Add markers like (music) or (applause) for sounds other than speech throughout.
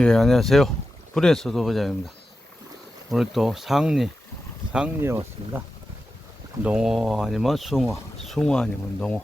예, 안녕하세요. 브레스 도부장입니다. 오늘 또 상리, 상리에 왔습니다. 농어 아니면 숭어, 숭어 아니면 농어.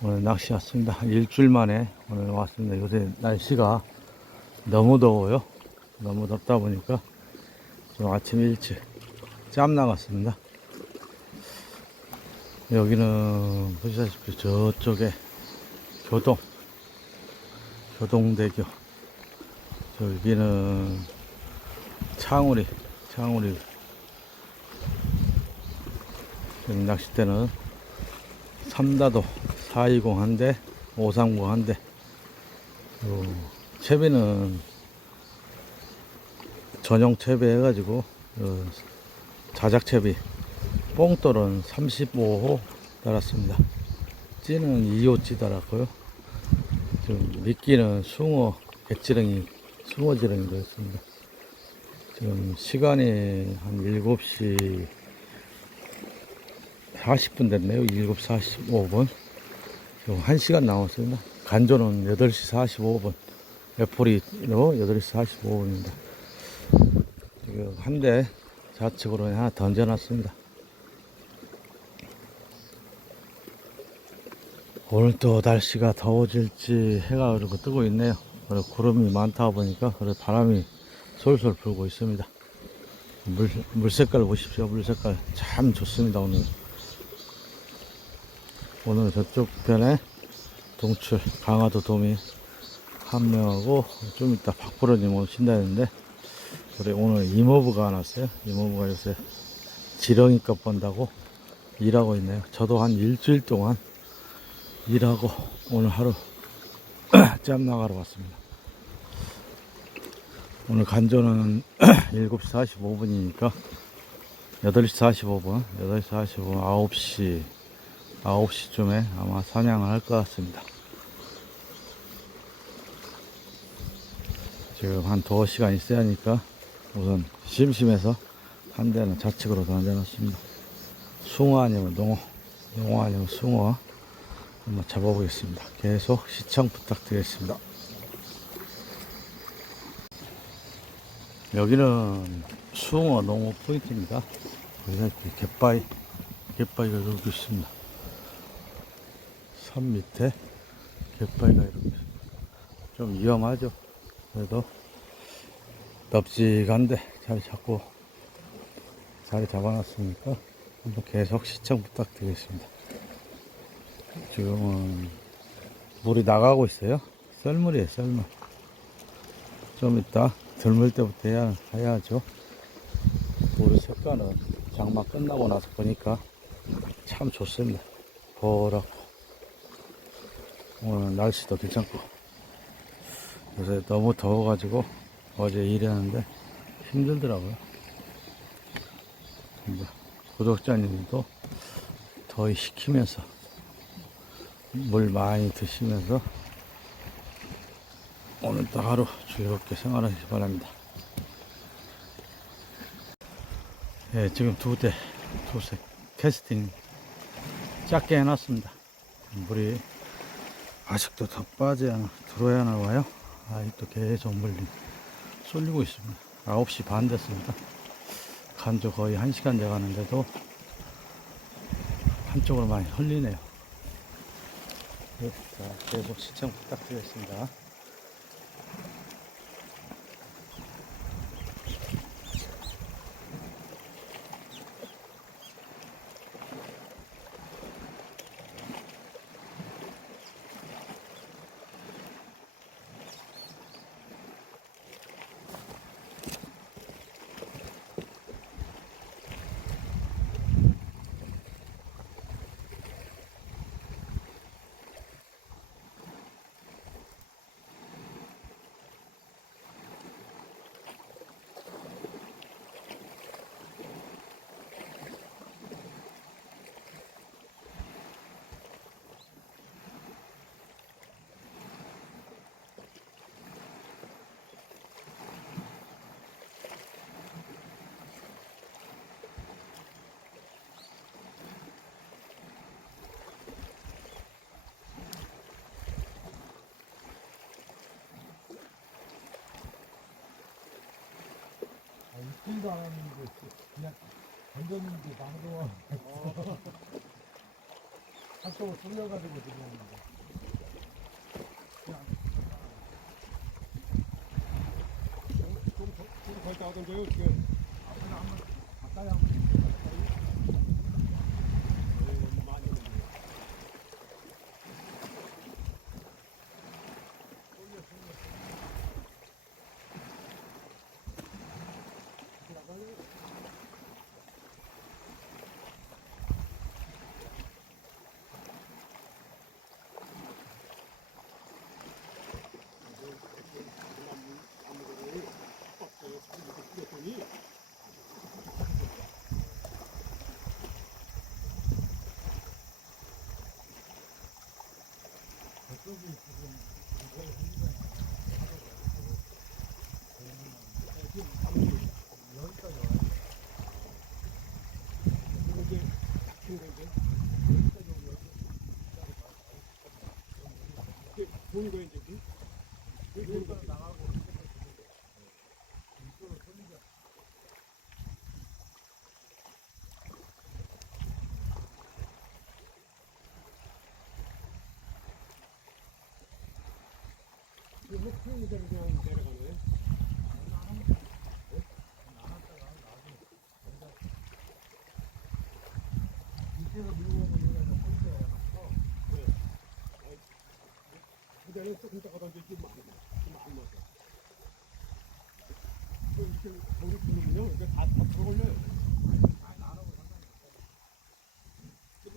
오늘 낚시 왔습니다. 한 일주일 만에 오늘 왔습니다. 요새 날씨가 너무 더워요. 너무 덥다 보니까 좀 아침 일찍 짬 나갔습니다. 여기는 보시다시피 저쪽에 교동, 교동대교. 저기는 창우리, 창우리. 낚싯대는 삼다도 420 한 대, 539한 대. 요 채비는 전용 채비 해가지고 어, 자작 채비 뽕돌은 35호 달았습니다. 찌는 2호 찌 달았고요. 지금 미끼는 숭어 개찌렁이 숭어 지렁이 들었습니다. 지금 시간이 한 7시 40분 됐네요. 7시 45분. 지금 1시간 남았습니다. 간조는 8시 45분. 애플이로 8시 45분입니다. 지금 한 대 좌측으로 하나 던져놨습니다. 오늘 또 날씨가 더워질지 해가 그리고 뜨고 있네요. 그리고 구름이 많다 보니까 그래 바람이 솔솔 불고 있습니다. 물, 물 색깔 보십시오. 물 색깔 참 좋습니다. 오늘. 오늘 저쪽 편에 동출 강화도 도미 한 명하고 좀 이따 박부로님 오신다는데 그래 오늘 이모부가 안 왔어요. 이모부가 요새 지렁이값 번다고 일하고 있네요. 저도 한 일주일 동안 일하고 오늘 하루 (clears throat) 짬 나가러 왔습니다. 오늘 간조는 7시 45분이니까 8시 45분, 8시 45분, 9시, 9시쯤에 아마 사냥을 할 것 같습니다. 지금 한 두어 시간 있어야 하니까 우선 심심해서 한 대는 좌측으로 던져놨습니다. 숭어 아니면 농어, 농어 아니면 숭어 한번 잡아보겠습니다. 계속 시청 부탁드리겠습니다. 여기는 숭어 농어 포인트입니다. 그래서 갯바위, 갯바위가 이렇게 있습니다. 산 밑에 갯바위가 이렇게. 좀 위험하죠. 그래도 넙직한데 자리 잡고 자리 잡아놨으니까 한번 계속 시청 부탁드리겠습니다. 지금은 물이 나가고 있어요. 썰물이에요, 썰물. 좀 이따 들물 때부터 해야, 해야죠. 물 색깔은 장마 끝나고 나서 보니까 참 좋습니다. 보라고. 오늘 날씨도 괜찮고. 요새 너무 더워가지고 어제 일했는데 힘들더라고요. 근데 구독자님도 더위 식히면서 물 많이 드시면서 오늘도 하루 즐겁게 생활하시기 바랍니다. 예, 지금 두 대, 두색 캐스팅 작게 해놨습니다. 물이 아직도 더 빠져야, 들어야 하나 봐요. 아직도 계속 물이 쏠리고 있습니다. 9시 반 됐습니다. 간조 거의 1시간 돼 가는데도 한쪽으로 많이 흘리네요. 네, 자, 계속 시청 부탁드리겠습니다. 죽지도 않았는데 그냥 던졌는데 나무가 한쪽으로 쏠려가지고 들어오는데. 좀 갔다 하던데요, 어떻게? 앞으로 한번 가까이 한번 많이 오는데. 저쪽이 지금 이걸 흔들면 여기까지 와야 돼. 이게 친구인데. 여기까지 오면 이게 보는 거야, 이제. 여기 여기까지 나가고 이쪽으로 돌리자. 이거 뭐 푸는 대로 그다음에 조금 있다가 던질지 좀 안, 좀안 맞아. 또 이렇게 거기 부르면요, 이게 다, 다 들어오면.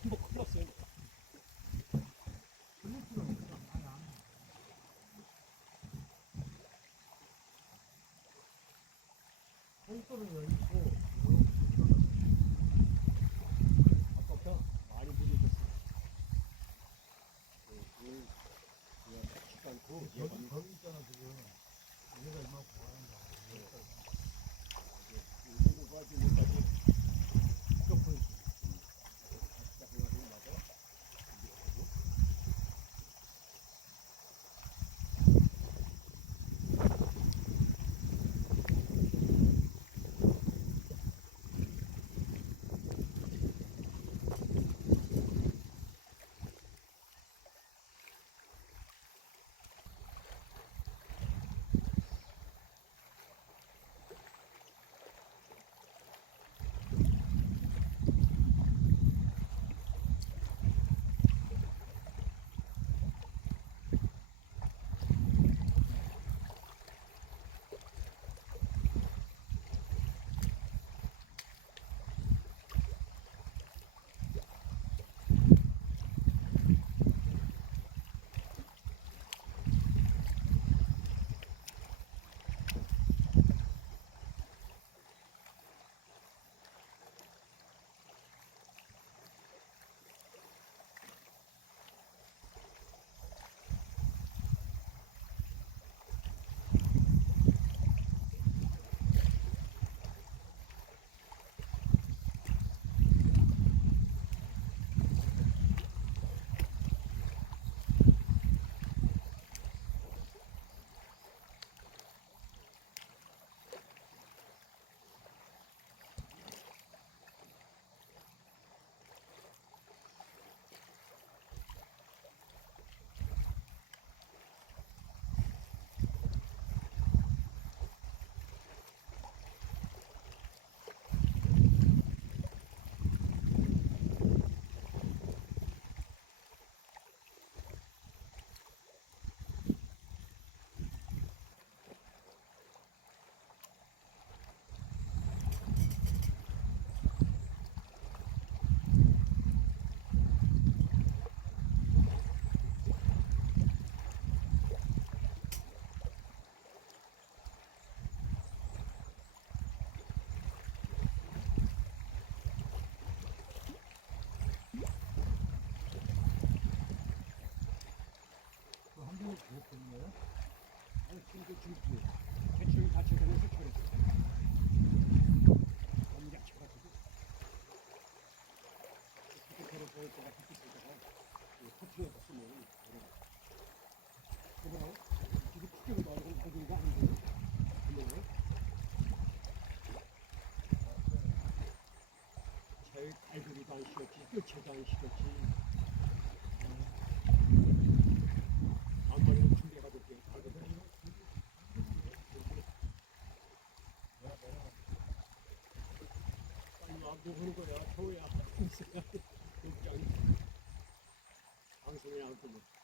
한번 큰일 났어요. 여기 있고 발굴이 당시였지, 뼈채 당시였지. 하는 거야? 걱정이. 방송에 안 뜨면.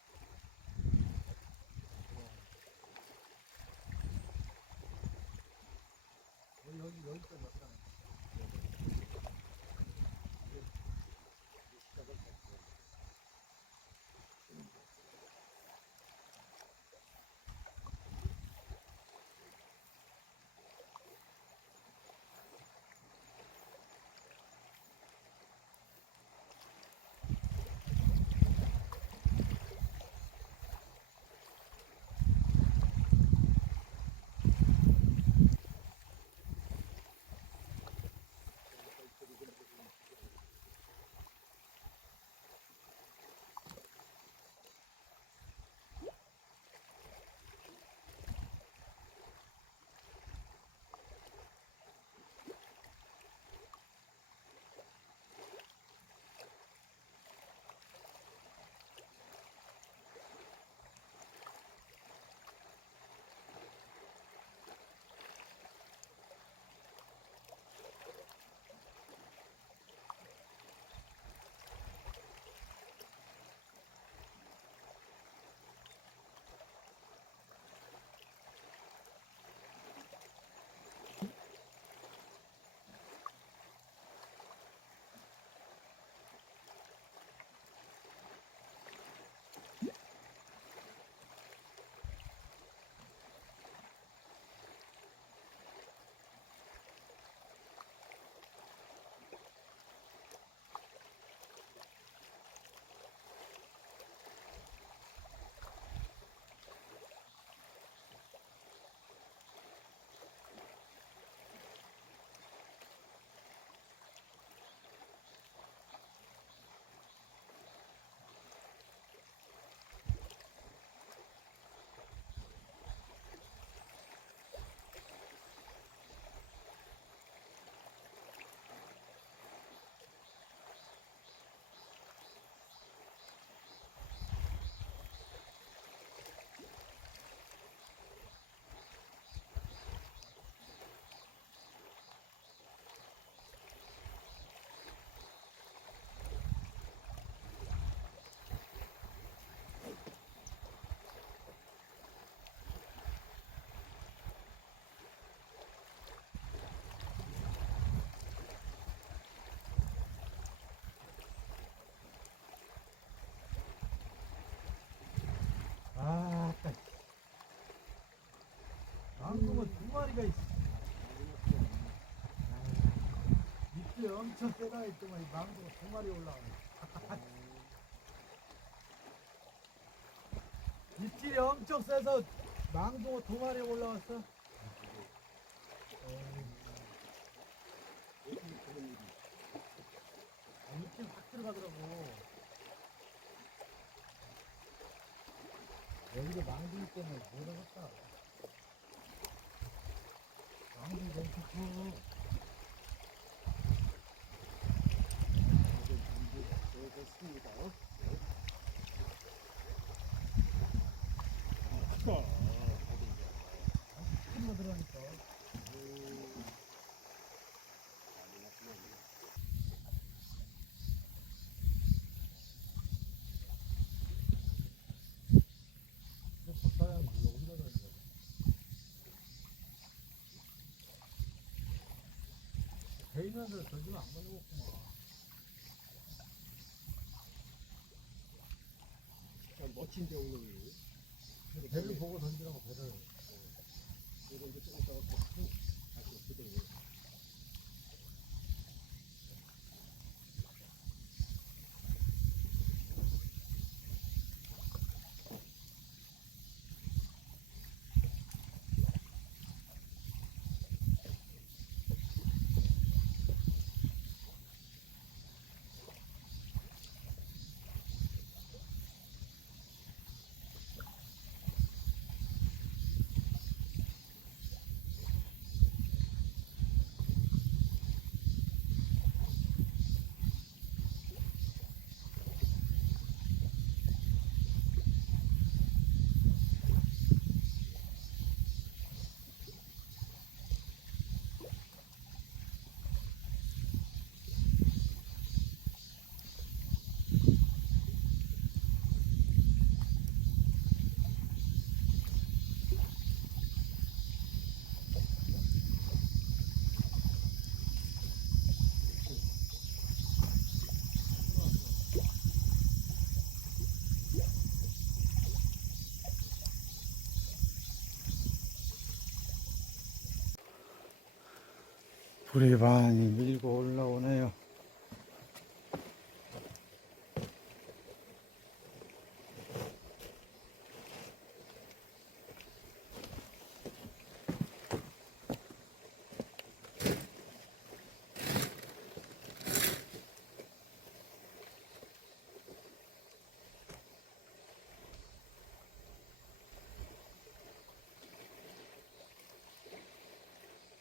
엄청 세다 했더만 이 망도가 두 마리 올라오네. (laughs) 입질이 엄청 세서 망둥어 두 마리 올라왔어. 아, 입질 확 들어가더라고. 여기도 망둥이 때문에 못 하겠다. 망둥이 너무 좋 고. 됐습니다. 큰거 들어가니까. 이거 벗어야 물로 흘러가는 거. 대면서 던지면 안 걸리겠구만. 참 멋진데 오늘. 배를 보고 던지라고 배를. 이거 이제 조금 있다가 불이 많이 밀고 올라오네요.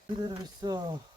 그대로 있어.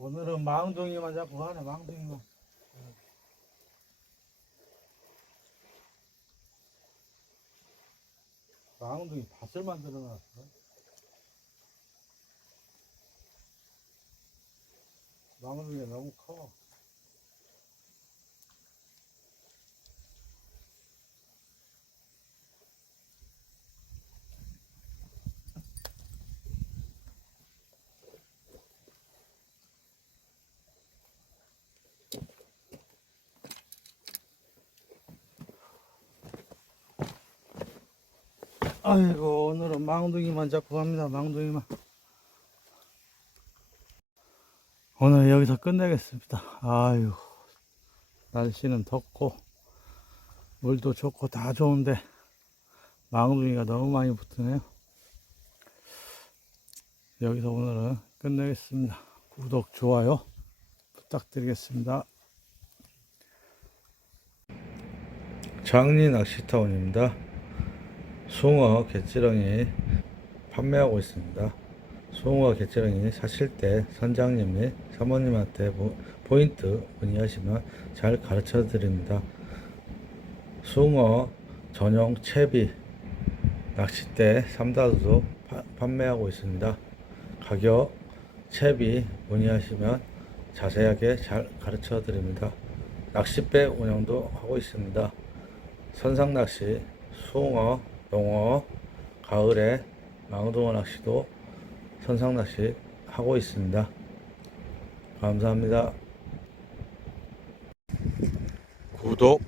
오늘은 망둥이만 잡고 하네, 망둥이만. 망둥이 밭을 만들어 놨어. 망둥이가 너무 커. 아이고, 오늘은 망둥이만 잡고 갑니다, 망둥이만. 오늘 여기서 끝내겠습니다. 아유, 날씨는 덥고, 물도 좋고 다 좋은데, 망둥이가 너무 많이 붙으네요. 여기서 오늘은 끝내겠습니다. 구독, 좋아요 부탁드리겠습니다. 장리 낚시타운입니다. 숭어, 개찌렁이 판매하고 있습니다. 숭어, 개찌렁이 사실 때 선장님 및 사모님한테 모- 포인트 문의하시면 잘 가르쳐 드립니다. 숭어 전용 채비 낚싯대 3다수도 판매하고 있습니다. 가격 채비 문의하시면 자세하게 잘 가르쳐 드립니다. 낚싯배 운영도 하고 있습니다. 선상 낚시, 숭어, 농어, 가을에 망둥어 낚시도 선상 낚시 하고 있습니다. 감사합니다. 구독,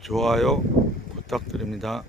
좋아요 부탁드립니다.